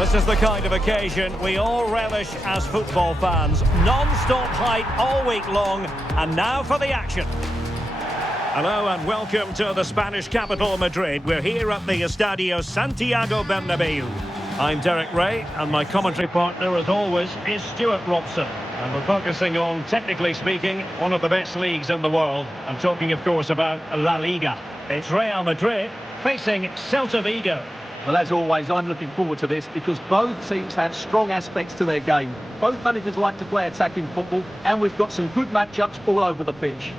This is the kind of occasion we all relish as football fans. Non-stop hype all week long, and now for the action. Hello and welcome to the Spanish capital, Madrid. We're here at the Estadio Santiago Bernabeu. I'm Derek Ray, and my commentary partner, as always, is Stuart Robson. And we're focusing on, technically speaking, one of the best leagues in the world. I'm talking, of course, about La Liga. It's Real Madrid facing Celta Vigo. Well, as always, I'm looking forward to this because both teams have strong aspects to their game. Both managers like to play attacking football, and we've got some good matchups all over the pitch.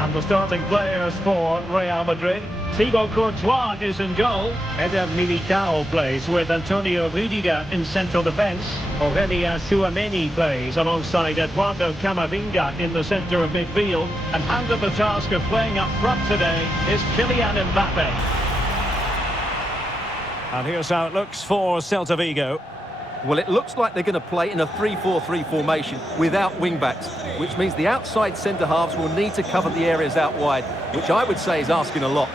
And the starting players for Real Madrid. Thibaut Courtois is in goal. Eder Militao plays with Antonio Rüdiger in central defence. Aurelien Tchouameni plays alongside Eduardo Camavinga in the centre of midfield. And handed the task of playing up front today is Kylian Mbappe. And here's how it looks for Celta Vigo. Well, it looks like they're going to play in a 3-4-3 formation without wing-backs, which means the outside centre-halves will need to cover the areas out wide, which I would say is asking a lot.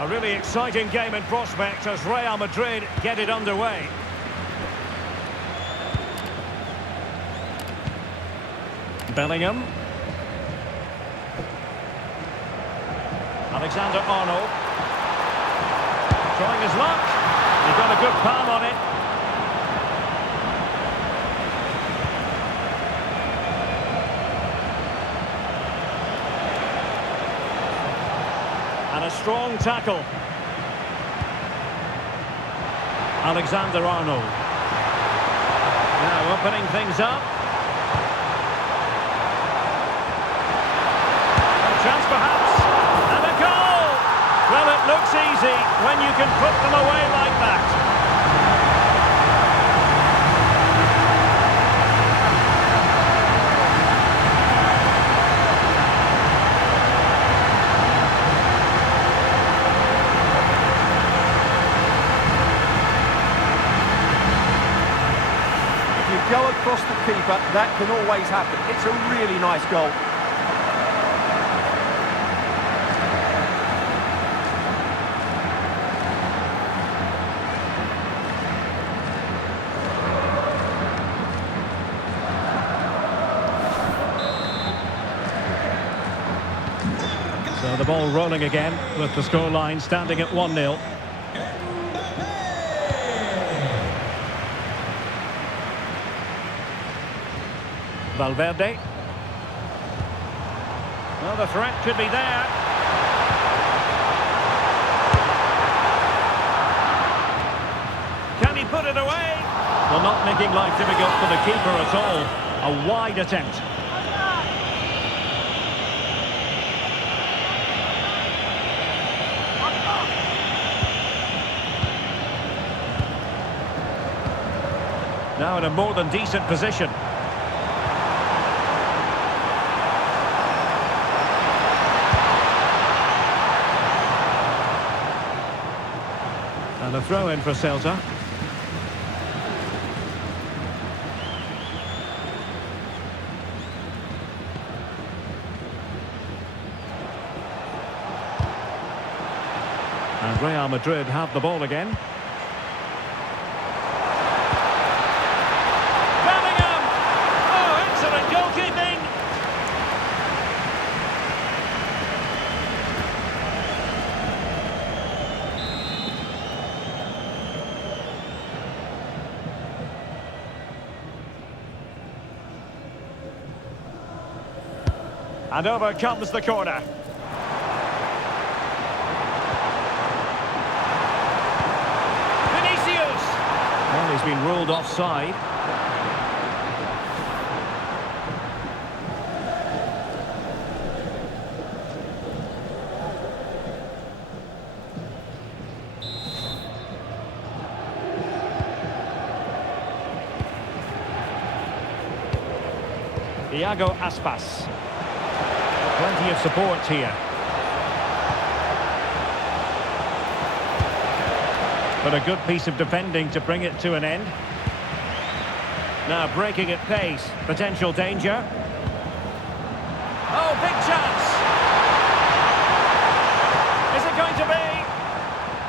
A really exciting game in prospect as Real Madrid get it underway. Bellingham. Alexander-Arnold. Trying his luck. He got a good palm on it. And a strong tackle. Alexander-Arnold. Now opening things up. A chance perhaps. And a goal! Well, it looks easy when you can put them away like that. Go across the keeper, that can always happen. It's a really nice goal. So the ball rolling again with the scoreline standing at 1-0. Valverde. Well, the threat could be there. Can he put it away? Well, not making life difficult for the keeper at all. A wide attempt. Now in a more than decent position. And a throw in for Celta. And Real Madrid have the ball again. Bellingham! Oh, excellent goalkeeping! And over comes the corner. Vinicius! Well, he's been ruled offside. Iago Aspas. Plenty of support here. But a good piece of defending to bring it to an end. Now breaking at pace. Potential danger. Oh, big chance! Is it going to be?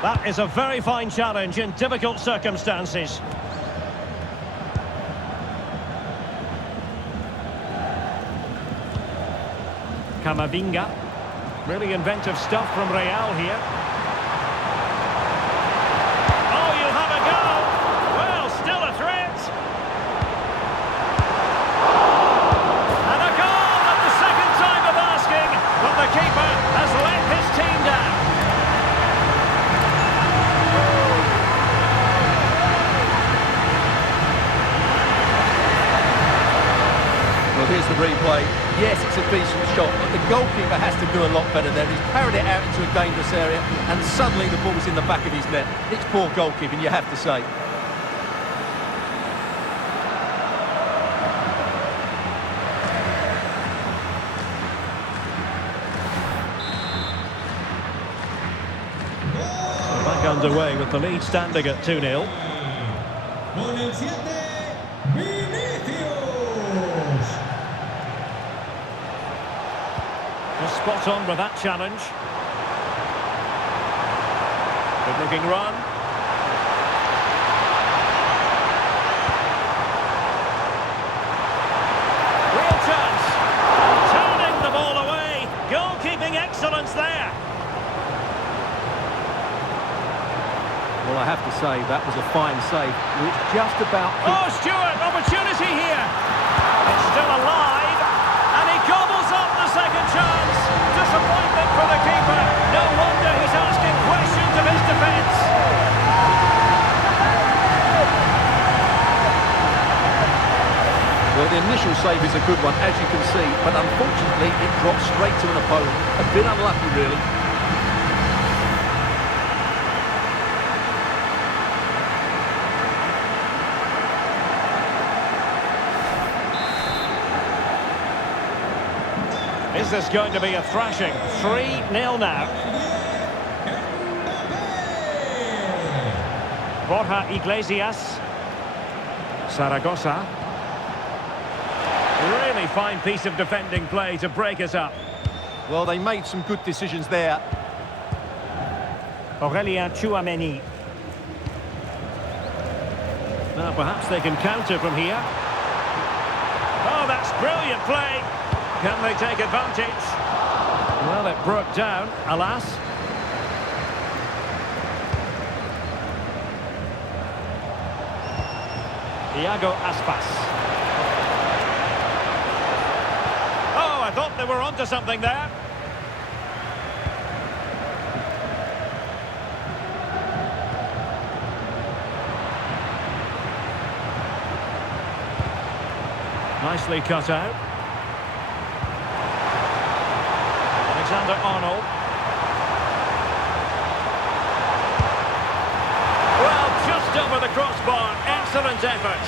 That is a very fine challenge in difficult circumstances. Camavinga. Really inventive stuff from Real here. Oh, you'll have a go. Well, still a threat. And a goal at the second time of asking, but the keeper has let his team down. Well, here's the replay. Yes, it's a decent shot, but the goalkeeper has to do a lot better there. He's parried it out into a dangerous area, and suddenly the ball's in the back of his net. It's poor goalkeeping, you have to say. Back underway with the lead standing at 2-0. Spot on with that challenge. Good looking run. Real chance. Turning the ball away. Goalkeeping excellence there. Well, I have to say, that was a fine save, which just about... Oh, Stewart, opportunity here. It's still alive. And he gobbles up the second chance. Disappointment for the keeper. No wonder he's asking questions of his defence. Well, the initial save is a good one, as you can see, but unfortunately it dropped straight to an opponent. A bit unlucky, really. Is this going to be a thrashing? 3-0 now. Borja Iglesias. Zaragoza. Really fine piece of defending play to break us up. Well, they made some good decisions there. Aurelien Tchouameni. Now perhaps they can counter from here. Oh, that's brilliant play. Can they take advantage? Well, it broke down, alas. Iago Aspas. Oh, I thought they were onto something there. Nicely cut out. Alexander-Arnold. Well, just over the crossbar. Excellent effort.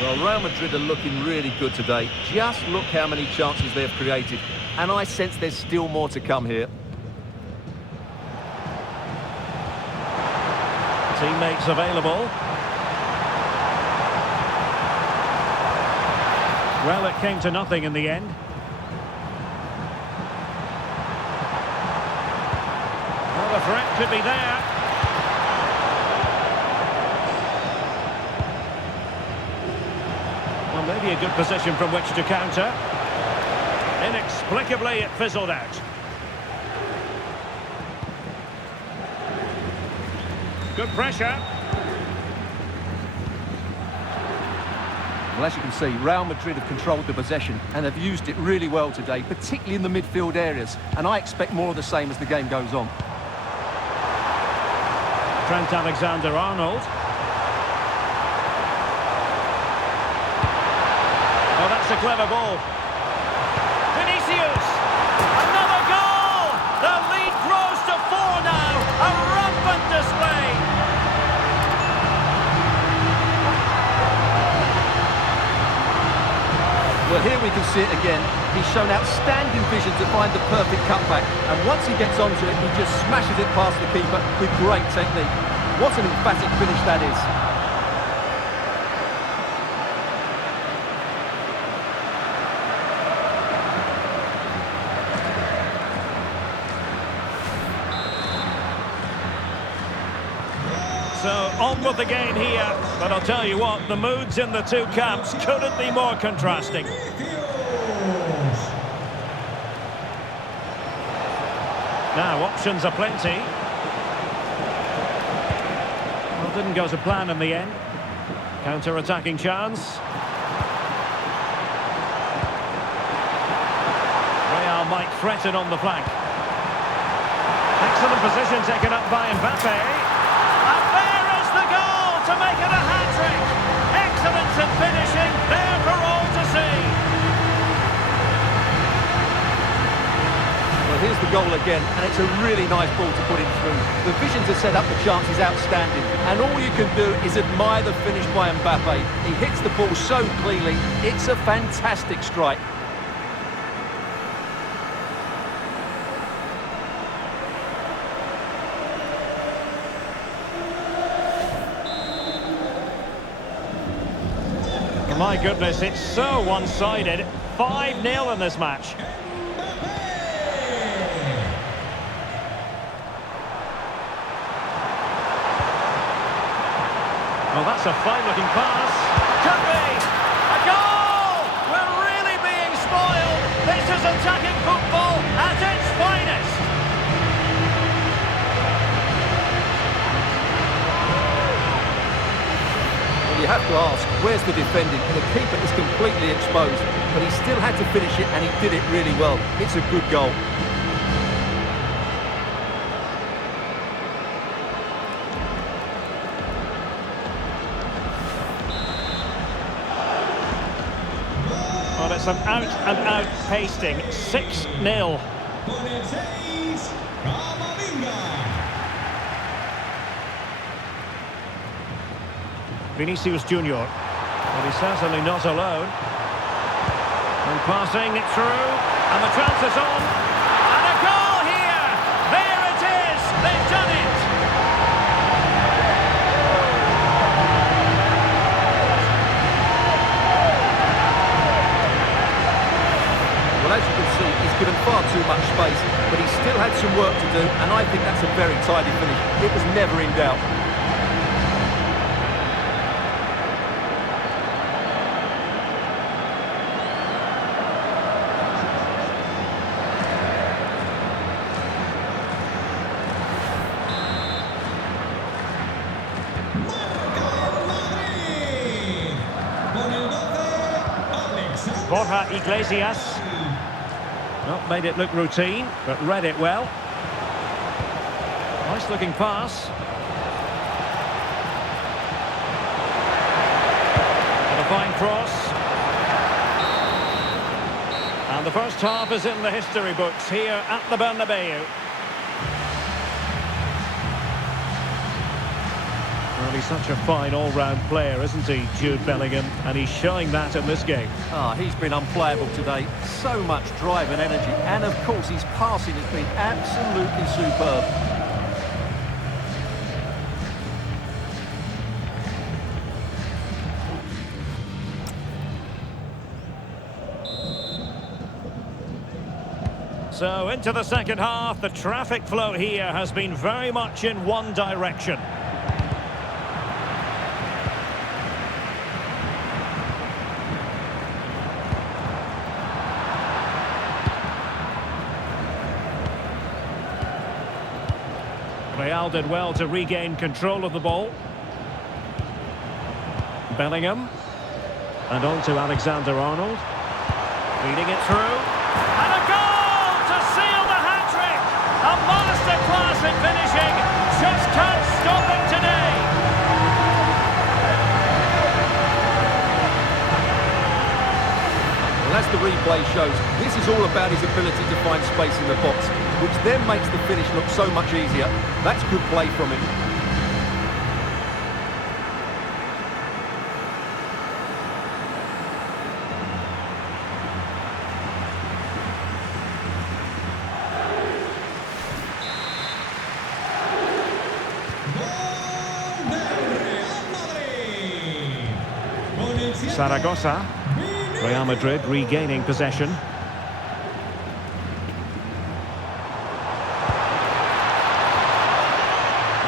Well, Real Madrid are looking really good today. Just look how many chances they've created. And I sense there's still more to come here. Teammates available. Well, it came to nothing in the end. Well, the threat could be there. Well, maybe a good position from which to counter. Inexplicably, it fizzled out. Good pressure. Well, as you can see, Real Madrid have controlled the possession and have used it really well today, particularly in the midfield areas. And I expect more of the same as the game goes on. Trent Alexander-Arnold. Oh, that's a clever ball. Vinicius! Another goal! The lead grows to 4 now. A rampant display. Well, here we can see it again. He's shown outstanding vision to find the perfect cutback. And once he gets onto it, he just smashes it past the keeper with great technique. What an emphatic finish that is. So, on with the game here. But I'll tell you what, the moods in the two camps couldn't be more contrasting. Now, options are plenty. Well, didn't go to plan in the end. Counter-attacking chance. Real might threaten on the flank. Excellent position taken up by Mbappe. And there is the goal to make it a hat-trick. Excellence in finishing, there for all to see. Well, here's the goal again, and it's a really nice ball to put him through. The vision to set up the chance is outstanding, and all you can do is admire the finish by Mbappe. He hits the ball so cleanly, it's a fantastic strike. My goodness, it's so one-sided. 5-0 in this match. Oh, that's a fine-looking pass. Could be! A goal! We're really being spoiled. This is attacking football at its finest. You have to ask, where's the defending? The keeper is completely exposed, but he still had to finish it, and he did it really well. It's a good goal. Well, it's an out-and-out pasting. 6-0. Vinicius Junior, but he's certainly not alone. And passing it through, and the chance is on, and a goal here! There it is! They've done it! Well, as you can see, he's given far too much space, but he still had some work to do, and I think that's a very tidy finish. It was never in doubt. Borja Iglesias. Not made it look routine, but read it well. Nice looking pass. And a fine cross. And the first half is in the history books here at the Bernabeu. Well, he's such a fine all-round player, isn't he, Jude Bellingham? And he's showing that in this game. He's been unplayable today. So much drive and energy. And, of course, his passing has been absolutely superb. So, into the second half, the traffic flow here has been very much in one direction. Real did well to regain control of the ball. Bellingham. And on to Alexander-Arnold. Feeding it through. And a goal to seal the hat-trick! A masterclass in finishing. Just can't stop him today. Well, as the replay shows, this is all about his ability to find space in the box, which then makes the finish look so much easier. That's good play from him. Zaragoza. Real Madrid regaining possession.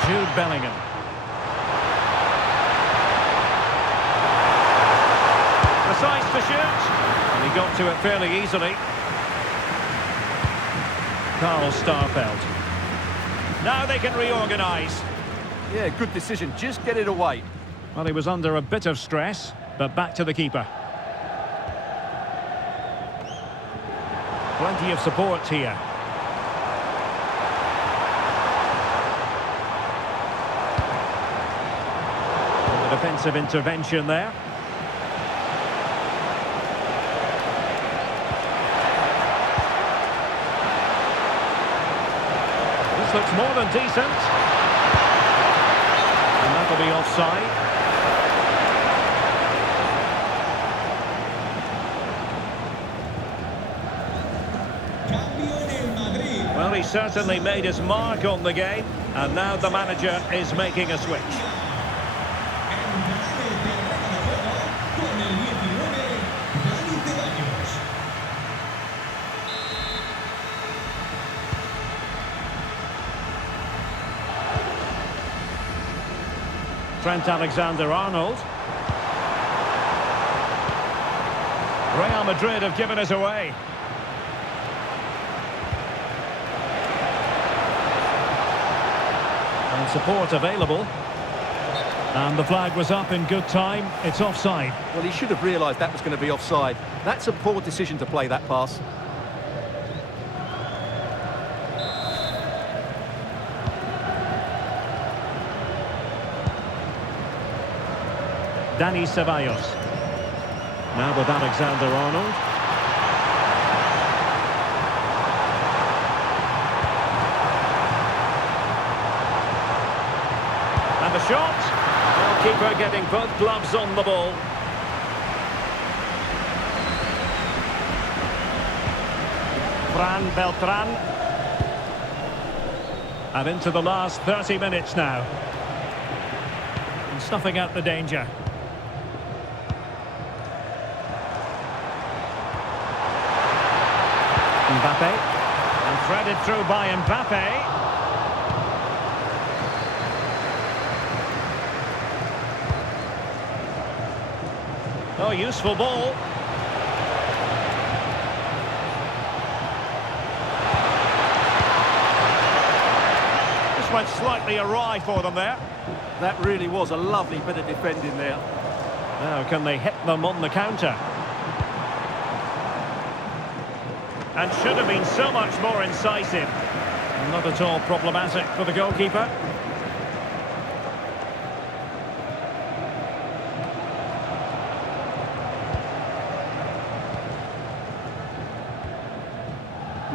Jude Bellingham. Precise to shoot. And he got to it fairly easily. Carl Starfelt. Now they can reorganise. Yeah, good decision. Just get it away. Well, he was under a bit of stress, but back to the keeper. Plenty of support here. And the defensive intervention there. This looks more than decent. And that'll be offside. Well, he certainly made his mark on the game, and now the manager is making a switch. Trent Alexander-Arnold. Real Madrid have given us away. And support available. And the flag was up in good time. It's offside. Well, he should have realised that was going to be offside. That's a poor decision to play that pass. Dani Ceballos. Now with Alexander-Arnold. And the shot. Goalkeeper getting both gloves on the ball. Fran Beltran. And into the last 30 minutes now. And snuffing out the danger. Mbappe, and threaded through by Mbappe. Oh, useful ball. Just went slightly awry for them there. That really was a lovely bit of defending there. Now, can they hit them on the counter? And should have been so much more incisive. Not at all problematic for the goalkeeper.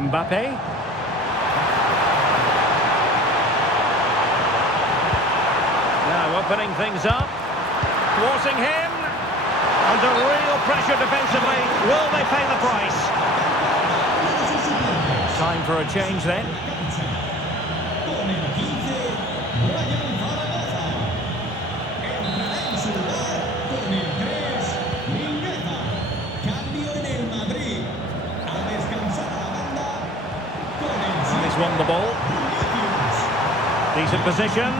Mbappe. Now opening things up. Thwarting him. Under real pressure defensively. Will they pay the price? Time for a change then. And he's won the ball. Decent position.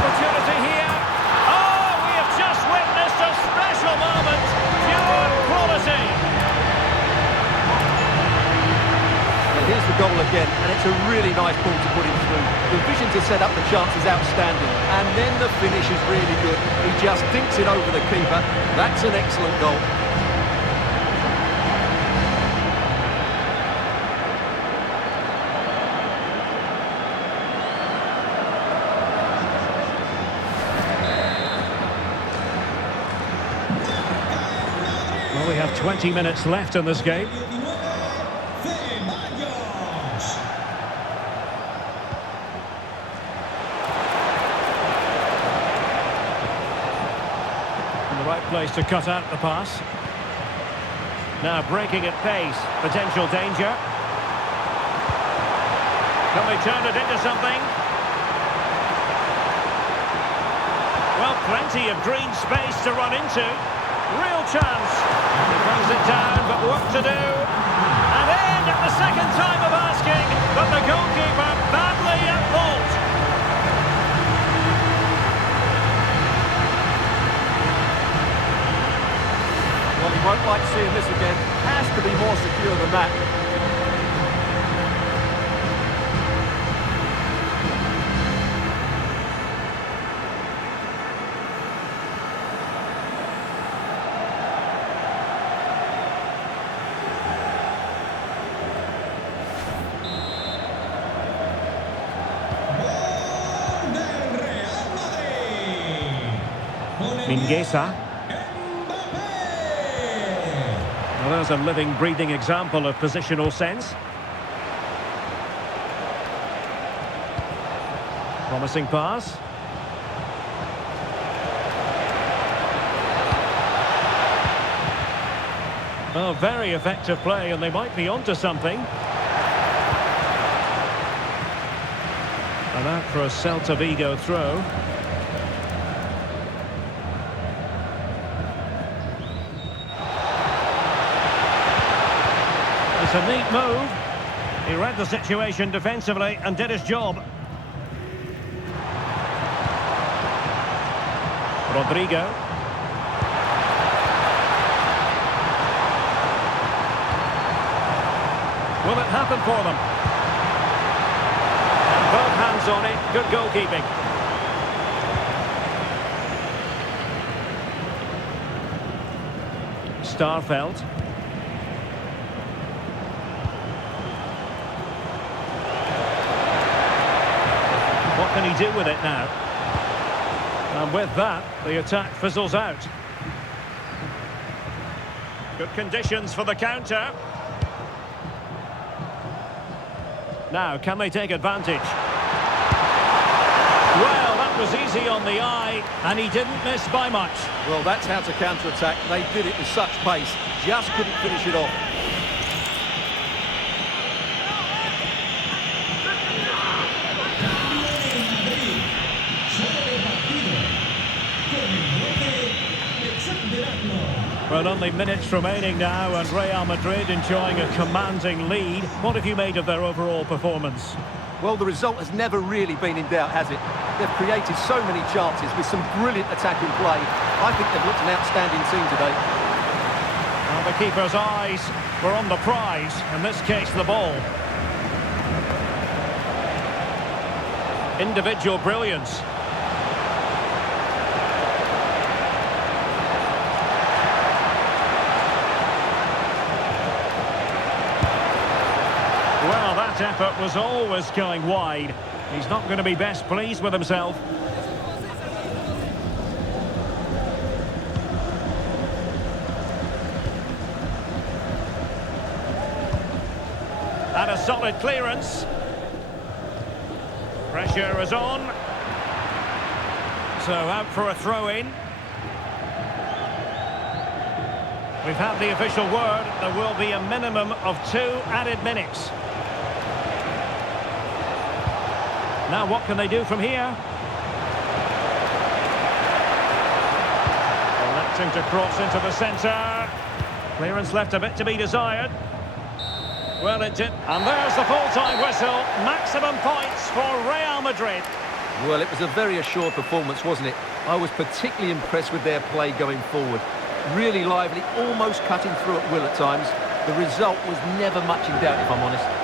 Opportunity here. Oh, we have just witnessed a special moment. Pure quality. Here's the goal again, and it's a really nice ball to put him through. The vision to set up the chance is outstanding, and then the finish is really good. He just dinks it over the keeper. That's an excellent goal. Well, we have 20 minutes left in this game. Right place to cut out the pass. Now breaking at pace, potential danger. Can they turn it into something? Well, plenty of green space to run into. Real chance. He brings it down, but work to do. And in at the second time of asking, but the goalkeeper badly at fault. Well, he won't like seeing this again. Has to be more secure than that. Mingueza. Well, there's a living, breathing example of positional sense. Promising pass. Oh, very effective play, and they might be onto something. And out for a Celta Vigo throw. It's a neat move. He read the situation defensively and did his job. Rodrigo. Will it happen for them? And both hands on it. Good goalkeeping. Starfelt. What can he do with it now? And with that, the attack fizzles out. Good conditions for the counter. Now, can they take advantage? Well, that was easy on the eye, and he didn't miss by much. Well, that's how to counter-attack. They did it with such pace. Just couldn't finish it off. Well, only minutes remaining now, and Real Madrid enjoying a commanding lead. What have you made of their overall performance? Well, the result has never really been in doubt, has it? They've created so many chances with some brilliant attacking play. I think they've looked an outstanding team today. Well, the keeper's eyes were on the prize, in this case the ball. Individual brilliance. Well, that effort was always going wide. He's not going to be best pleased with himself. And a solid clearance. Pressure is on. So out for a throw-in. We've had the official word. There will be a minimum of 2 added minutes. Now what can they do from here? Electing to cross into the centre. Clearance left a bit to be desired. Well, it did. And there's the full-time whistle. Maximum points for Real Madrid. Well, it was a very assured performance, wasn't it? I was particularly impressed with their play going forward. Really lively, almost cutting through at will at times. The result was never much in doubt, if I'm honest.